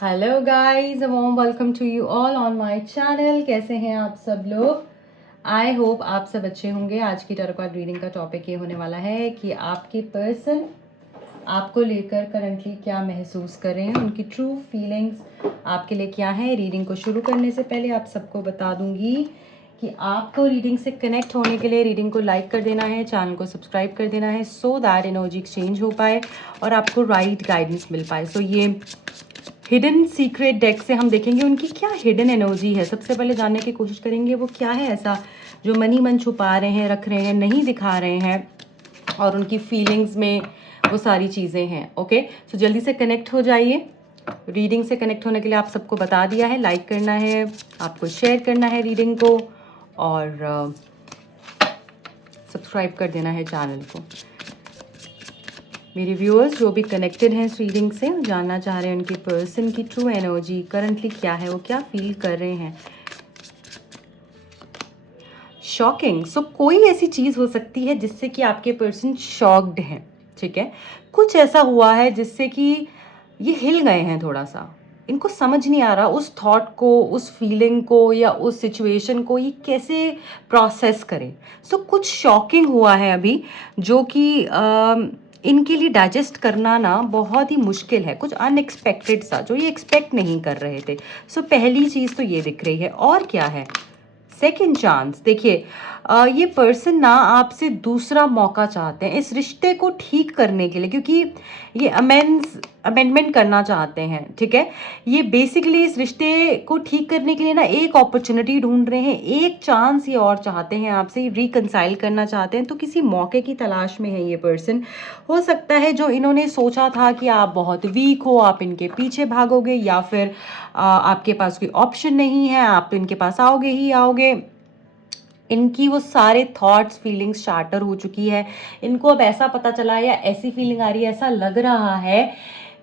Hello guys, warm welcome to you all on my channel. कैसे हैं आप सब लोग? आई होप आप सब अच्छे होंगे। आज की टैरो कार्ड रीडिंग का टॉपिक ये होने वाला है कि आपके पर्सन आपको लेकर करंटली क्या महसूस कर रहे हैं, उनकी ट्रू फीलिंग्स आपके लिए क्या है। रीडिंग को शुरू करने से पहले आप सबको बता दूंगी कि आपको रीडिंग से कनेक्ट होने के लिए रीडिंग को लाइक कर देना है, चैनल को सब्सक्राइब कर देना है, सो दैट एनर्जी एक्सचेंज हो पाए और आपको राइट गाइडेंस मिल पाए। सो ये हिडन सीक्रेट डेक से हम देखेंगे उनकी क्या हिडन एनर्जी है। सबसे पहले जानने की कोशिश करेंगे वो क्या है ऐसा जो मनी मन छुपा रहे हैं, रख रहे हैं, नहीं दिखा रहे हैं, और उनकी फीलिंग्स में वो सारी चीज़ें हैं। ओके, सो जल्दी से कनेक्ट हो जाइए। रीडिंग से कनेक्ट होने के लिए आप सबको बता दिया है, लाइक करना है, आपको शेयर करना है रीडिंग को, और सब्सक्राइब कर देना है चैनल को। मेरे व्यूअर्स जो भी कनेक्टेड हैं इस रीडिंग से, जानना चाह रहे हैं उनकी पर्सन की ट्रू एनर्जी करंटली क्या है, वो क्या फील कर रहे हैं। शॉकिंग, सो कोई ऐसी चीज़ हो सकती है जिससे कि आपके पर्सन शॉक्ड हैं। ठीक है, कुछ ऐसा हुआ है जिससे कि ये हिल गए हैं थोड़ा सा। इनको समझ नहीं आ रहा उस थॉट को, उस फीलिंग को या उस सिचुएशन को ये कैसे प्रोसेस करें। सो कुछ शॉकिंग हुआ है अभी जो कि इनके लिए डाइजेस्ट करना ना बहुत ही मुश्किल है। कुछ अनएक्सपेक्टेड सा जो ये एक्सपेक्ट नहीं कर रहे थे। सो पहली चीज़ तो ये दिख रही है। और क्या है? Second chance. देखिए, ये पर्सन ना आपसे दूसरा मौका चाहते हैं इस रिश्ते को ठीक करने के लिए, क्योंकि ये अमेंडमेंट करना चाहते हैं। ठीक है, ये बेसिकली इस रिश्ते को ठीक करने के लिए ना एक अपॉर्चुनिटी ढूंढ रहे हैं, एक चांस ये और चाहते हैं, आपसे रिकंसाइल करना चाहते हैं। तो किसी मौके की तलाश में है ये पर्सन। हो सकता है जो इन्होंने सोचा था कि आप बहुत वीक हो, आप इनके पीछे भागोगे, या फिर आपके पास कोई ऑप्शन नहीं है, आप तो इनके पास आओगे ही आओगे। इनकी वो सारे थॉट्स फीलिंग्स चार्टर हो चुकी है। इनको अब ऐसा पता चला है या ऐसी फीलिंग आ रही है, ऐसा लग रहा है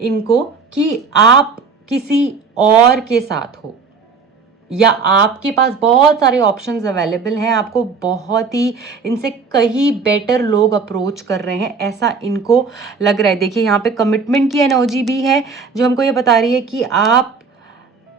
इनको कि आप किसी और के साथ हो, या आपके पास बहुत सारे ऑप्शंस अवेलेबल हैं, आपको बहुत ही इनसे कहीं बेटर लोग अप्रोच कर रहे हैं, ऐसा इनको लग रहा है। देखिए यहाँ पे कमिटमेंट की एनर्जी भी है जो हमको ये बता रही है कि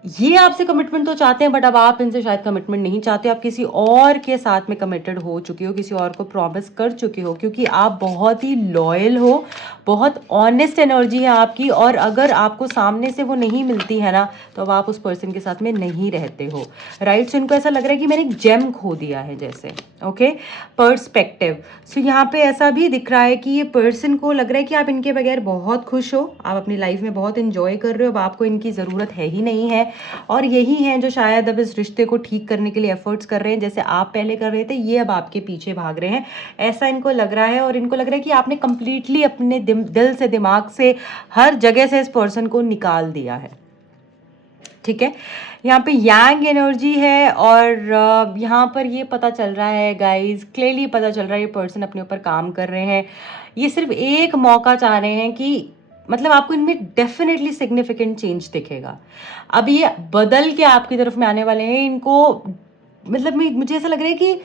ये आपसे कमिटमेंट तो चाहते हैं, बट अब आप इनसे शायद कमिटमेंट नहीं चाहते। आप किसी और के साथ में कमिटेड हो चुके हो, किसी और को प्रॉमिस कर चुके हो, क्योंकि आप बहुत ही लॉयल हो, बहुत ऑनेस्ट एनर्जी है आपकी। और अगर आपको सामने से वो नहीं मिलती है ना, तो अब आप उस पर्सन के साथ में नहीं रहते हो। राइट, सो इनको ऐसा लग रहा है कि मैंने एक जेम खो दिया है जैसे। Okay, perspective. सो यहाँ पे ऐसा भी दिख रहा है कि ये पर्सन को लग रहा है कि आप इनके बगैर बहुत खुश हो, आप अपनी लाइफ में बहुत इंजॉय कर रहे हो, अब आपको इनकी ज़रूरत है ही नहीं है। और यही हैं जो शायद अब इस रिश्ते को ठीक करने के लिए एफर्ट्स कर रहे हैं, जैसे आप पहले कर रहे थे, ये अब आपके पीछे भाग रहे हैं, ऐसा इनको लग रहा है। और इनको लग रहा है कि आपने कंप्लीटली अपने दिल से, दिमाग से, हर जगह से इस पर्सन को निकाल दिया है। ठीक है, यहाँ पे यांग एनर्जी है, और यहाँ पर ये पता चल रहा है गाइज, क्लियरली पता चल रहा है ये पर्सन अपने ऊपर काम कर रहे हैं। ये सिर्फ एक मौका चाह रहे हैं कि मतलब आपको इनमें डेफिनेटली सिग्निफिकेंट चेंज दिखेगा। अब ये बदल के आपकी तरफ में आने वाले हैं। इनको मतलब मुझे ऐसा लग रहा है कि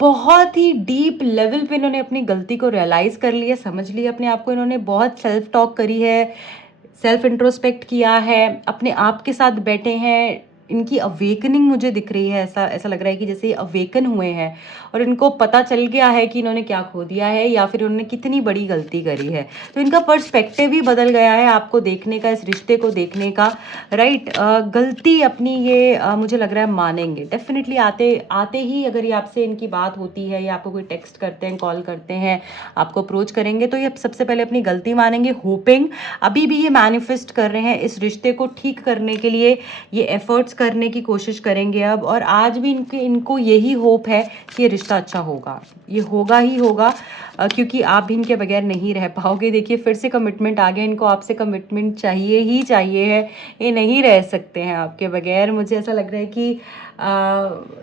बहुत ही डीप लेवल पे इन्होंने अपनी गलती को रियलाइज़ कर लिया, समझ लिया अपने आप को। इन्होंने बहुत सेल्फ टॉक करी है, सेल्फ इंट्रोस्पेक्ट किया है, अपने आप के साथ बैठे हैं। इनकी अवेकनिंग मुझे दिख रही है, ऐसा ऐसा लग रहा है कि जैसे ये अवेकन हुए हैं और इनको पता चल गया है कि इन्होंने क्या खो दिया है या फिर उन्होंने कितनी बड़ी गलती करी है। तो इनका पर्सपेक्टिव ही बदल गया है आपको देखने का, इस रिश्ते को देखने का। राइट, गलती अपनी ये मुझे लग रहा है मानेंगे डेफिनेटली। आते आते ही अगर ये आपसे इनकी बात होती है या आपको कोई टेक्स्ट करते हैं, कॉल करते हैं, आपको अप्रोच करेंगे, तो ये सबसे पहले अपनी गलती मानेंगे। होपिंग अभी भी ये मैनिफेस्ट कर रहे हैं इस रिश्ते को ठीक करने के लिए, ये एफर्ट्स करने की कोशिश करेंगे अब। और आज भी इनको यही होप है कि ये रिश्ता अच्छा होगा, ये होगा ही होगा, क्योंकि आप भी इनके बगैर नहीं रह पाओगे। देखिए फिर से कमिटमेंट आ गया, इनको आपसे कमिटमेंट चाहिए ही चाहिए है, ये नहीं रह सकते हैं आपके बगैर। मुझे ऐसा लग रहा है कि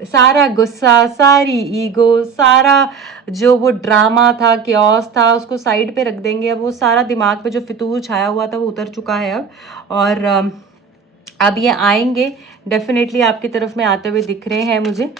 सारा गुस्सा, सारी ईगो, सारा जो वो ड्रामा था, क्योस था, उसको साइड पे रख देंगे। अब वो सारा दिमाग पे जो फितूर छाया हुआ था वो उतर चुका है अब। और अब ये आएंगे डेफिनेटली, आपकी तरफ में आते हुए दिख रहे हैं मुझे।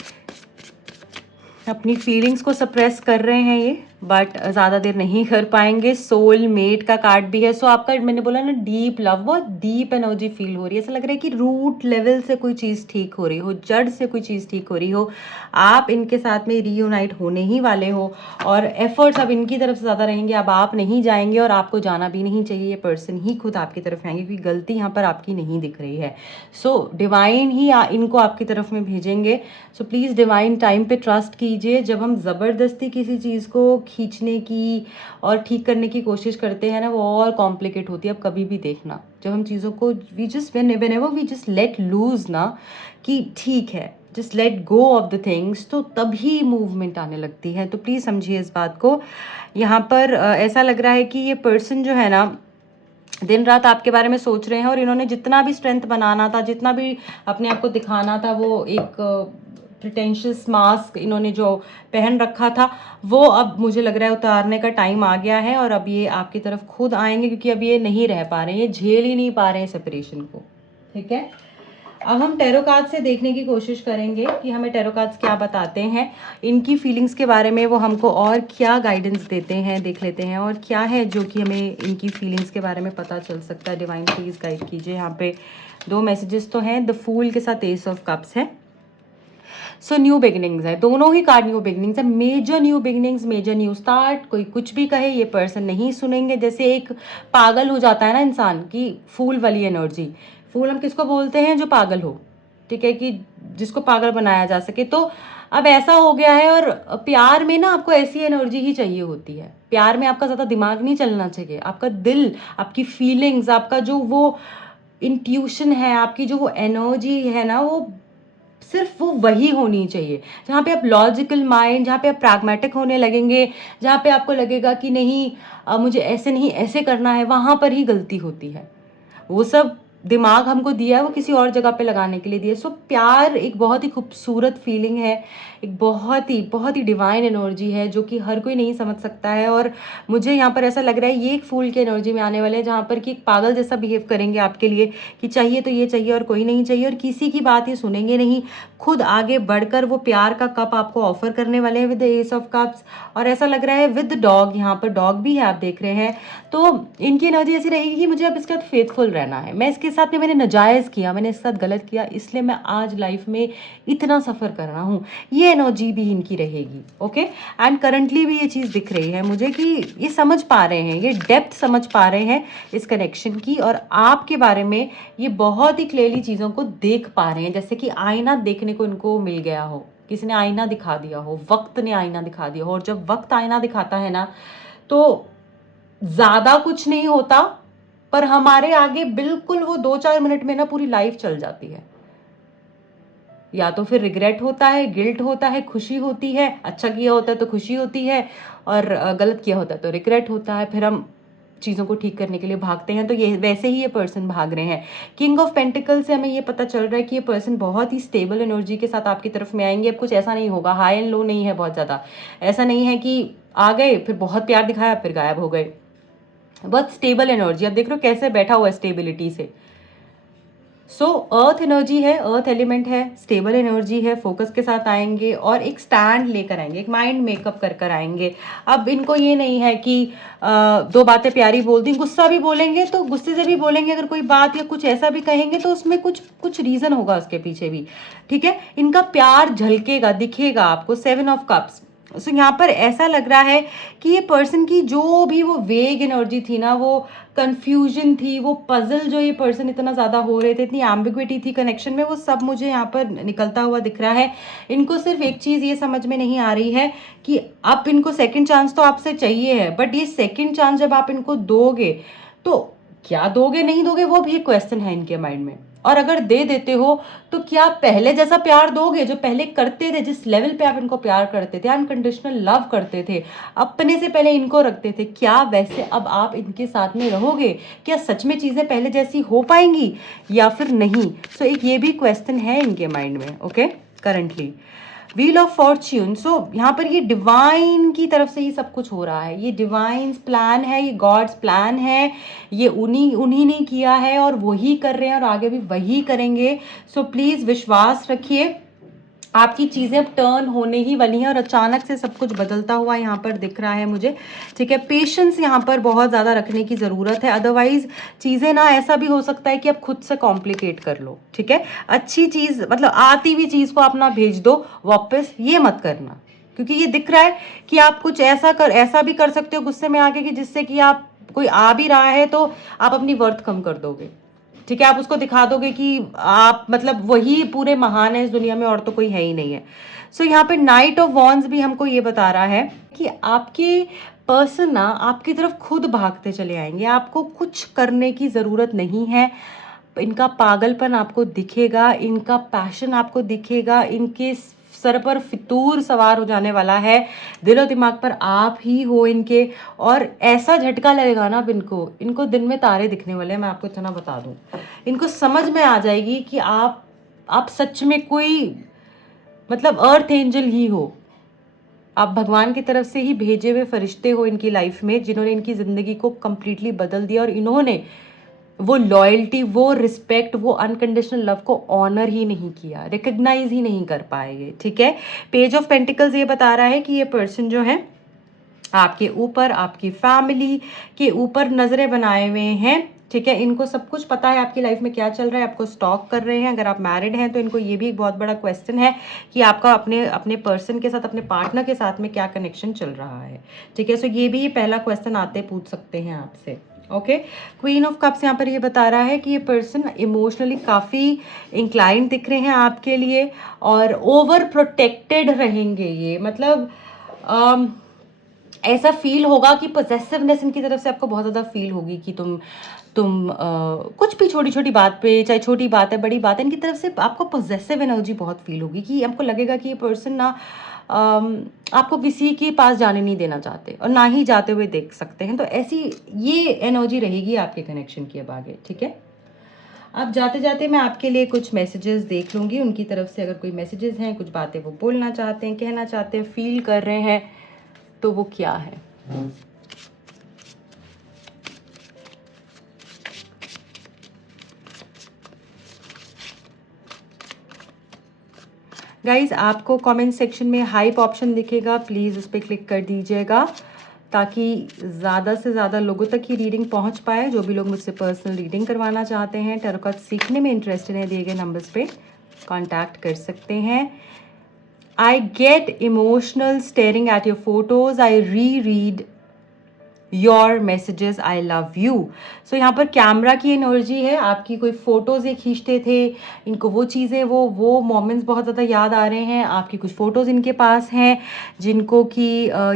अपनी फीलिंग्स को सप्रेस कर रहे हैं ये, बट ज़्यादा देर नहीं कर पाएंगे। सोल मेट का कार्ड भी है। सो आपका, मैंने बोला ना, डीप लव, बहुत डीप एनर्जी फील हो रही है। ऐसा लग रहा है कि रूट लेवल से कोई चीज़ ठीक हो रही हो, जड़ से कोई चीज़ ठीक हो रही हो। आप इनके साथ में रीयूनाइट होने ही वाले हो और एफर्ट्स अब इनकी तरफ से ज़्यादा रहेंगे। अब आप नहीं जाएंगे और आपको जाना भी नहीं चाहिए। ये पर्सन ही खुद आपकी तरफ आएंगे क्योंकि गलती यहाँ पर आपकी नहीं दिख रही है। सो डिवाइन ही इनको आपकी तरफ में भेजेंगे। सो प्लीज़ डिवाइन टाइम पे ट्रस्ट कीजिए। जब हम ज़बरदस्ती किसी चीज़ को खींचने की और ठीक करने की कोशिश करते हैं ना, वो और कॉम्प्लिकेट होती है। अब कभी भी देखना, जब हम चीज़ों को we just whenever we just let loose ना, कि ठीक है, just let go of the things, तो तभी मूवमेंट आने लगती है। तो प्लीज़ समझिए इस बात को। यहाँ पर ऐसा लग रहा है कि ये पर्सन जो है ना, दिन रात आपके बारे में सोच रहे हैं और इन्होंने जितना भी स्ट्रेंथ बनाना था, जितना भी अपने आप को दिखाना था, वो एक प्रिटेंशियस मास्क इन्होंने जो पहन रखा था, वो अब मुझे लग रहा है उतारने का टाइम आ गया है। और अब ये आपकी तरफ खुद आएंगे क्योंकि अब ये नहीं रह पा रहे हैं, ये झेल ही नहीं पा रहे हैं सेपरेशन को। ठीक है, अब हम टैरो कार्ड से देखने की कोशिश करेंगे कि हमें टैरो कार्ड्स क्या बताते हैं इनकी फीलिंग्स के बारे में, वो हमको और क्या गाइडेंस देते हैं, देख लेते हैं। और क्या है जो कि हमें इनकी फीलिंग्स के बारे में पता चल सकता है। डिवाइन प्लीज गाइड कीजिए। यहाँ पे 2 मैसेजेस तो हैं, द फूल के साथ एस ऑफ कप्स है। सो न्यू बिगिनिंग्स है, दोनों ही कार्ड न्यू बिगिनिंग्स है। Major new beginnings, major new start. कोई कुछ भी कहे, ये पर्सन नहीं सुनेंगे। जैसे एक पागल हो जाता है ना इंसान की, फूल वाली एनर्जी। फूल हम किसको बोलते हैं? जो पागल हो, ठीक है, कि जिसको पागल बनाया जा सके। तो अब ऐसा हो गया है। और प्यार में ना आपको ऐसी एनर्जी ही चाहिए होती है। प्यार में आपका ज़्यादा दिमाग नहीं चलना चाहिए। आपका दिल, आपकी फीलिंग्स, आपका जो वो इंट्यूशन है, आपकी जो वो एनर्जी है ना, वो सिर्फ वो वही होनी चाहिए। जहाँ पे आप लॉजिकल माइंड, जहाँ पे आप प्रैग्मेटिक होने लगेंगे, जहाँ पे आपको लगेगा कि नहीं मुझे ऐसे नहीं ऐसे करना है, वहाँ पर ही गलती होती है। वो सब दिमाग हमको दिया है, वो किसी और जगह पे लगाने के लिए दिया है। सो प्यार एक बहुत ही खूबसूरत फीलिंग है, एक बहुत ही डिवाइन एनर्जी है जो कि हर कोई नहीं समझ सकता है। और मुझे यहाँ पर ऐसा लग रहा है ये एक फूल की एनर्जी में आने वाले हैं, जहाँ पर कि एक पागल जैसा बिहेव करेंगे आपके लिए कि चाहिए तो ये चाहिए और कोई नहीं चाहिए, और किसी की बात ये सुनेंगे नहीं। खुद आगे बढ़कर वो प्यार का कप आपको ऑफर करने वाले हैं with the S of cups. और ऐसा लग रहा है विद डॉग, यहाँ पर डॉग भी है, आप देख रहे हैं। तो इनकी एनर्जी ऐसी रहेगी कि मुझे अब इसके साथ फेथफुल रहना है। मैं इसके साथ में, मैंने नाजायज़ किया, मैंने इसके साथ गलत किया, इसलिए मैं आज लाइफ में इतना सफ़र कर रहा हूँ। ये एनर्जी भी इनकी रहेगी। ओके, एंड करंटली भी ये चीज़ दिख रही है मुझे कि ये समझ पा रहे हैं, ये डेप्थ समझ पा रहे हैं इस कनेक्शन की। और आपके बारे में ये बहुत ही क्लियरली चीज़ों को देख पा रहे हैं, जैसे कि आईना देखने को इनको मिल गया हो, किसी ने आईना दिखा दिया हो, वक्त ने आईना दिखा दिया हो। और जब वक्त आईना दिखाता है ना, तो ज़्यादा कुछ नहीं होता, पर हमारे आगे बिल्कुल वो 2-4 मिनट में ना पूरी लाइफ चल जाती है। या तो फिर रिग्रेट होता है, गिल्ट होता है, खुशी होती है। अच्छा किया होता है तो खुशी होती है, और गलत किया होता है तो रिग्रेट होता है। फिर हम चीज़ों को ठीक करने के लिए भागते हैं। तो ये वैसे ही ये पर्सन भाग रहे हैं। किंग ऑफ पेंटिकल से हमें ये पता चल रहा है कि ये पर्सन बहुत ही स्टेबल एनर्जी के साथ आपकी तरफ में आएंगे। अब कुछ ऐसा नहीं होगा, हाई एंड लो नहीं है बहुत ज़्यादा। ऐसा नहीं है कि आ गए फिर बहुत प्यार दिखाया फिर गायब हो गए। बहुत स्टेबल एनर्जी, आप देख रहे हो कैसे बैठा हुआ है स्टेबिलिटी से। सो अर्थ एनर्जी है, अर्थ एलिमेंट है, स्टेबल एनर्जी है, फोकस के साथ आएंगे और एक स्टैंड लेकर आएंगे, एक माइंड मेकअप कर कर आएंगे। अब इनको ये नहीं है कि 2 बातें प्यारी बोल दी, गुस्सा भी बोलेंगे तो गुस्से से भी बोलेंगे। अगर कोई बात या कुछ ऐसा भी कहेंगे तो उसमें कुछ कुछ रीज़न होगा उसके पीछे भी। ठीक है, इनका प्यार झलकेगा, दिखेगा आपको। 7 ऑफ कप्स। सो यहाँ पर ऐसा लग रहा है कि ये पर्सन की जो भी वो वेग एनर्जी थी ना, वो कंफ्यूजन थी, वो पजल जो ये पर्सन इतना ज़्यादा हो रहे थे, इतनी एम्बिग्विटी थी कनेक्शन में, वो सब मुझे यहाँ पर निकलता हुआ दिख रहा है। इनको सिर्फ एक चीज़ ये समझ में नहीं आ रही है कि अब इनको सेकंड चांस तो आपसे चाहिए है, बट ये सेकंड चांस जब आप इनको दोगे तो क्या दोगे, नहीं दोगे, वो भी एक क्वेश्चन है इनके माइंड में। और अगर दे देते हो तो क्या पहले जैसा प्यार दोगे जो पहले करते थे, जिस लेवल पे आप इनको प्यार करते थे, अनकंडीशनल लव करते थे, अपने से पहले इनको रखते थे, क्या वैसे अब आप इनके साथ में रहोगे? क्या सच में चीज़ें पहले जैसी हो पाएंगी या फिर नहीं? सो एक ये भी क्वेश्चन है इनके माइंड में। Okay, currently wheel of fortune. So यहाँ पर ये डिवाइन की तरफ से ही सब कुछ हो रहा है। ये डिवाइन प्लान है, ये गॉड्स प्लान है। ये उन्हीं ने किया है और वही कर रहे हैं और आगे भी वही करेंगे। सो प्लीज़ विश्वास रखिए आपकी चीज़ें अब टर्न होने ही वाली हैं और अचानक से सब कुछ बदलता हुआ यहाँ पर दिख रहा है मुझे, ठीक है। पेशेंस यहाँ पर बहुत ज़्यादा रखने की ज़रूरत है, अदरवाइज़ चीज़ें ना ऐसा भी हो सकता है कि आप खुद से कॉम्प्लिकेट कर लो, ठीक है। अच्छी चीज़ मतलब आती हुई चीज़ को आप ना भेज दो वापस, ये मत करना, क्योंकि ये दिख रहा है कि आप कुछ ऐसा भी कर सकते हो गुस्से में आके कि जिससे कि आप कोई आ भी रहा है तो आप अपनी वर्थ कम कर दोगे, ठीक है। आप उसको दिखा दोगे कि आप मतलब वही पूरे महान है इस दुनिया में और तो कोई है ही नहीं है। सो यहाँ पे नाइट ऑफ वॉन्ड्स भी हमको ये बता रहा है कि आपके पर्सन ना आपकी तरफ खुद भागते चले आएंगे, आपको कुछ करने की ज़रूरत नहीं है। इनका पागलपन आपको दिखेगा, इनका पैशन आपको दिखेगा, इनके सर पर फितूर सवार हो जाने वाला है, दिलो दिमाग पर आप ही हो इनके। और ऐसा झटका लगेगा ना अब इनको दिन में तारे दिखने वाले हैं, मैं आपको इतना बता दूं। इनको समझ में आ जाएगी कि आप सच में कोई मतलब अर्थ एंजल ही हो, आप भगवान की तरफ से ही भेजे हुए फरिश्ते हो इनकी लाइफ में, जिन्होंने इनकी ज़िंदगी को कंप्लीटली बदल दिया। और इन्होंने वो लॉयल्टी, वो रिस्पेक्ट, वो अनकंडीशनल लव को ऑनर ही नहीं किया, रिकग्नाइज ही नहीं कर पाए ये, ठीक है। पेज ऑफ पेंटिकल्स ये बता रहा है कि ये पर्सन जो है आपके ऊपर, आपकी फैमिली के ऊपर नजरें बनाए हुए हैं, ठीक है। इनको सब कुछ पता है आपकी लाइफ में क्या चल रहा है, आपको स्टॉक कर रहे हैं। अगर आप मैरिड हैं तो इनको ये भी एक बहुत बड़ा क्वेश्चन है कि आपका अपने अपने पर्सन के साथ, अपने पार्टनर के साथ में क्या कनेक्शन चल रहा है, ठीक है। सो ये भी पहला क्वेश्चन आते पूछ सकते हैं आपसे, ओके। क्वीन ऑफ कप्स यहाँ पर ये बता रहा है कि ये पर्सन इमोशनली काफ़ी इंक्लाइंड दिख रहे हैं आपके लिए और ओवर प्रोटेक्टेड रहेंगे ये, मतलब ऐसा फील होगा कि पोजेसिवनेस इनकी तरफ से आपको बहुत ज़्यादा फील होगी कि तुम कुछ भी छोटी छोटी बात पे, चाहे छोटी बात है बड़ी बात है, इनकी तरफ से आपको पोजेसिव एनर्जी बहुत फील होगी कि आपको लगेगा कि ये पर्सन ना आपको किसी के पास जाने नहीं देना चाहते और ना ही जाते हुए देख सकते हैं। तो ऐसी ये एनर्जी रहेगी आपके कनेक्शन की अब आगे, ठीक है। अब जाते जाते मैं आपके लिए कुछ मैसेजेस देख लूँगी उनकी तरफ से, अगर कोई मैसेजेस हैं, कुछ बातें वो बोलना चाहते हैं, कहना चाहते हैं, फील कर रहे हैं, तो वो क्या है। गाइज आपको कमेंट सेक्शन में हाइप ऑप्शन दिखेगा, प्लीज़ उस पर क्लिक कर दीजिएगा ताकि ज़्यादा से ज़्यादा लोगों तक ही रीडिंग पहुंच पाए। जो भी लोग मुझसे पर्सनल रीडिंग करवाना चाहते हैं, टैरो कार्ड सीखने में इंटरेस्टेड हैं, दिए गए नंबर्स पे कांटेक्ट कर सकते हैं। I get emotional staring at your photos, I reread your messages, I love you. So यहाँ पर कैमरा की एनर्जी है, आपकी कोई फोटोज़ ये खींचते थे, इनको वो चीज़ें वो मोमेंट्स बहुत ज़्यादा याद आ रहे हैं। आपकी कुछ फ़ोटोज़ इनके पास हैं जिनको कि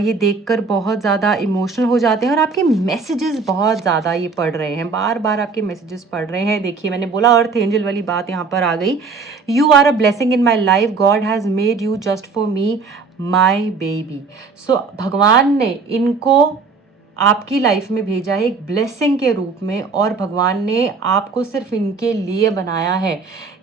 ये देखकर बहुत ज़्यादा इमोशनल हो जाते हैं और आपके मैसेजेस बहुत ज़्यादा ये पढ़ रहे हैं, बार बार आपके मैसेजेस पढ़ रहे हैं। देखिए मैंने बोला अर्थ एंजल वाली बात यहाँ पर आ गई। You are a blessing in my life, God has made you just for me my baby. So भगवान ने इनको आपकी लाइफ में भेजा है एक ब्लेसिंग के रूप में और भगवान ने आपको सिर्फ इनके लिए बनाया है।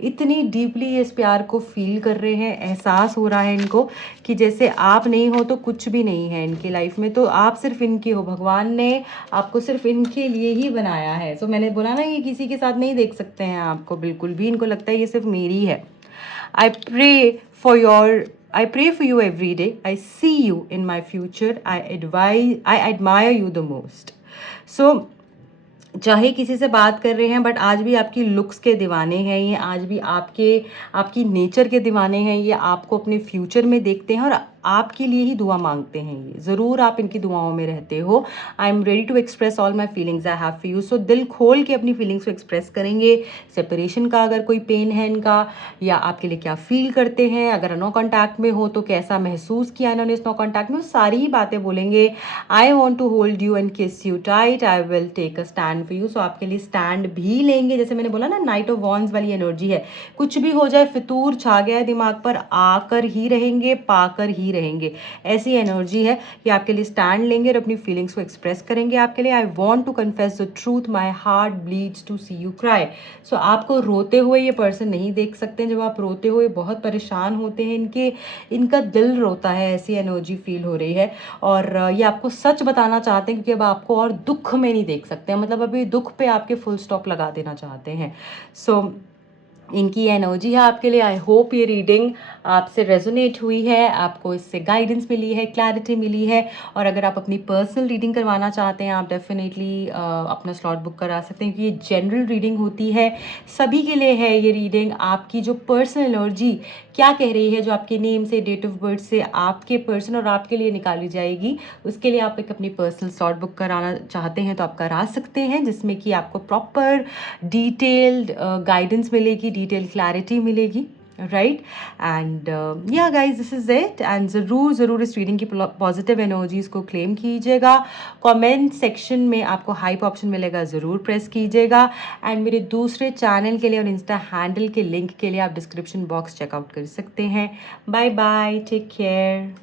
इतनी डीपली इस प्यार को फील कर रहे हैं, एहसास हो रहा है इनको कि जैसे आप नहीं हो तो कुछ भी नहीं है इनकी लाइफ में, तो आप सिर्फ इनके हो, भगवान ने आपको सिर्फ इनके लिए ही बनाया है। सो मैंने बोला ना ये किसी के साथ नहीं देख सकते हैं आपको बिल्कुल भी, इनको लगता है ये सिर्फ मेरी है। I pray for your I pray for you every day. I see you in my future. I admire you the most. So चाहे किसी से बात कर रहे हैं बट आज भी आपकी लुक्स के दीवाने हैं ये, आज भी आपकी नेचर के दीवाने हैं ये, आपको अपने फ्यूचर में देखते हैं और आपके लिए ही दुआ मांगते हैं ये, ज़रूर आप इनकी दुआओं में रहते हो। I am ready to express all my feelings I have for you. So दिल खोल के अपनी फीलिंग्स को एक्सप्रेस करेंगे। सेपरेशन का अगर कोई पेन है इनका, या आपके लिए क्या फील करते हैं, अगर नो कॉन्टैक्ट में हो तो कैसा महसूस किया इन्होंने इस नो कॉन्टैक्ट में, सारी ही बातें बोलेंगे। I want to hold you and kiss you tight, I will take a stand for you. So आपके लिए स्टैंड भी लेंगे, जैसे मैंने बोला ना नाइट ऑफ वॉन्ड्स वाली एनर्जी है, कुछ भी हो जाए, फितूर छा गया है दिमाग पर, आकर ही रहेंगे, पाकर ही रहेंगे, ऐसी एनर्जी है कि आपके लिए स्टैंड लेंगे और अपनी फीलिंग्स को एक्सप्रेस करेंगे आपके लिए। I want to confess the truth, my heart bleeds to see you cry. So आपको रोते हुए ये पर्सन नहीं देख सकते, जब आप रोते हुए बहुत परेशान होते हैं, इनका दिल रोता है, ऐसी एनर्जी फील हो रही है। और ये आपको सच बताना चाहते हैं क्योंकि अब आपको और दुख में नहीं देख सकते हैं, मतलब अभी दुख पे आपके फुल स्टॉप लगा देना चाहते हैं। सो इनकी एनर्जी है आपके लिए। आई होप ये रीडिंग आपसे रेजोनेट हुई है, आपको इससे गाइडेंस मिली है, क्लैरिटी मिली है। और अगर आप अपनी पर्सनल रीडिंग करवाना चाहते हैं, आप डेफिनेटली अपना स्लॉट बुक करा सकते हैं, क्योंकि ये जनरल रीडिंग होती है, सभी के लिए है ये रीडिंग। आपकी जो पर्सनल एनर्जी क्या कह रही है, जो आपके नेम से, डेट ऑफ बर्थ से आपके पर्सन और आपके लिए निकाली जाएगी, उसके लिए आप एक अपनी पर्सनल स्लॉट बुक कराना चाहते हैं तो आप करा सकते हैं, जिसमें कि आपको प्रॉपर डिटेल्ड गाइडेंस मिलेगी, डिटेल क्लैरिटी मिलेगी, right. And yeah guys, this is it. And ज़रूर इस रीडिंग की पॉजिटिव एनर्जीज को क्लेम कीजिएगा। कमेंट सेक्शन में आपको हाइप ऑप्शन मिलेगा, ज़रूर प्रेस कीजिएगा। एंड मेरे दूसरे चैनल के लिए और इंस्टा हैंडल के लिंक के लिए आप डिस्क्रिप्शन बॉक्स चेकआउट कर सकते हैं। Bye bye, take care.